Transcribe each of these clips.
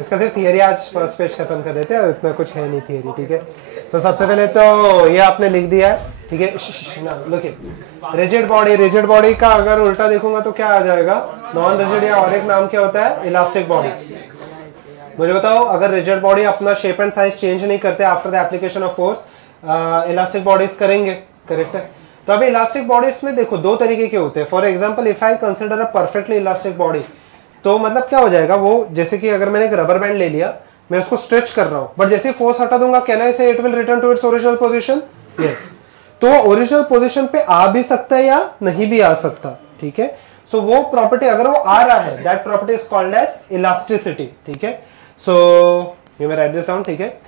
इसका सिर्फ थियरी आज फर्स्ट पेज खत्म कर देते हैं, इतना कुछ है नहीं थियरी, ठीक है। तो सबसे पहले तो ये आपने लिख दिया है, ठीक है। लुक, रिजिड बॉडी का अगर उल्टा देखूंगा तो क्या आ जाएगा, नॉन रिजिड, या और एक नाम क्या होता है, इलास्टिक बॉडी। मुझे बताओ, अगर रिजिड बॉडी अपना शेप एंड साइज चेंज नहीं करते after the application of force, elastic bodies करेंगे, करेक्ट है। तो अभी इलास्टिक बॉडीज में देखो दो तरीके के होते हैं। For example if I consider a perfectly elastic body, तो मतलब क्या हो जाएगा वो, जैसे कि अगर मैंने एक रबर बैंड ले लिया, मैं उसको स्ट्रेच कर रहा हूं, बट जैसे फोर्स हटा दूंगा, can I say it will return to its original position? Yes. तो ओरिजिनल पोजीशन पे आ भी सकता है या नहीं भी आ सकता, ठीक है। सो वो प्रॉपर्टी अगर वो आ रहा है, that property is called as elasticity, ठीक है। So you may write this down, ठीक है।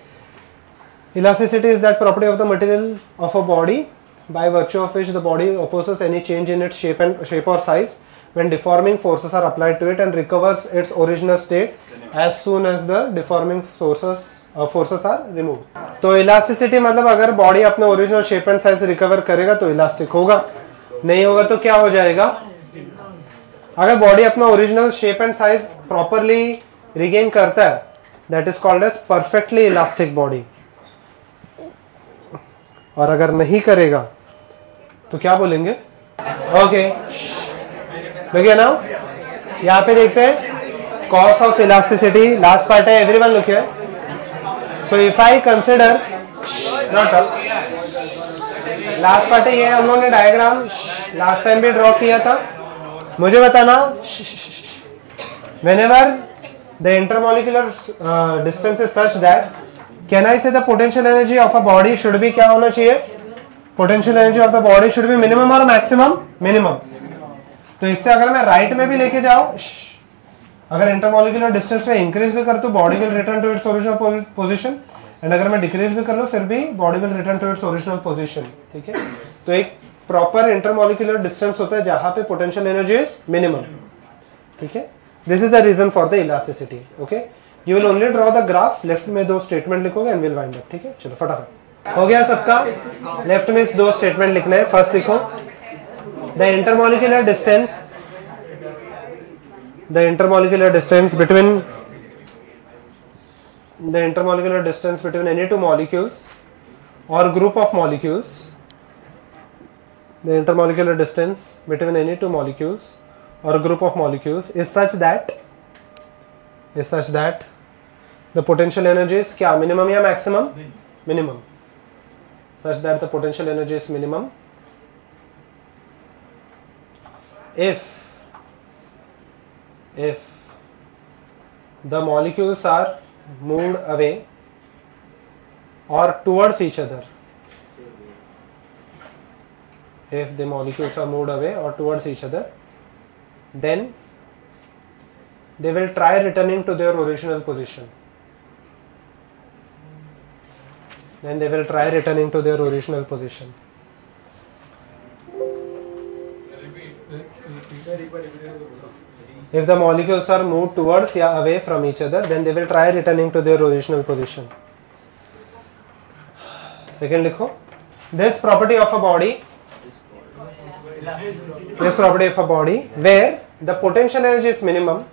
Elasticity is that property of the material of a body by virtue of which the body opposes any change in its shape or size when deforming forces are applied to it and recovers its original state as soon as the deforming forces are removed. तो elasticity मतलब अगर body अपने original shape and size recover करेगा तो elastic होगा, नहीं होगा तो क्या हो जाएगा। अगर बॉडी अपना original shape and size properly regain करता है, that is called as perfectly elastic body. और अगर नहीं करेगा तो क्या बोलेंगे? ओके, देखिए ना, यहाँ पे देखते हैं cause of elasticity, last part है, everyone look here. So if I consider not last part है, ये हम लोगों ने डायग्राम लास्ट टाइम भी ड्रॉ किया था। मुझे बताना, whenever the intermolecular distance is such that, can I say the potential energy of a body should be क्या होना चाहिए? Potential energy of the body should be minimum और मैक्सिमम? मिनिमम। तो इससे अगर मैं राइट में भी लेके जाऊं, अगर इंटरमॉलिक्यूलर डिस्टेंस में इंक्रीज भी कर तो body will return to its original position, and अगर मैं डिक्रीज भी कर लूं फिर भी body will return to its original position, ठीक है। तो एक प्रॉपर इंटरमॉलिक्यूलर डिस्टेंस होता है जहां पे पोटेंशियल एनर्जी इज मिनिमम, ठीक है। This is the reason for the elasticity, okay. You will only draw the graph, left में दो स्टेटमेंट लिखोगे एंड विल वाइंड अप, ठीक है। चलो फटाफट हो गया सबका। लेफ्ट में दो स्टेटमेंट लिखना है। फर्स्ट लिखो, the intermolecular distance between any two molecules और group of molecules, the intermolecular distance between any two molecules or group of molecules is such that the potential energy is क्या, minimum या maximum? Minimum. Such that the potential energy is minimum if the molecules are moved away or towards each other. If the molecules are moved away or towards each other, then they will try returning to their original position. If the molecules are moved towards या away from each other, then they will try returning to their original position. Second लिखो, this property of a body where the potential energy is minimum,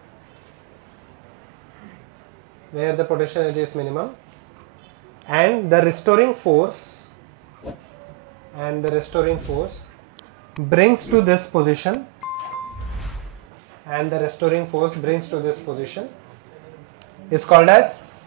and the restoring force brings to this position, is called as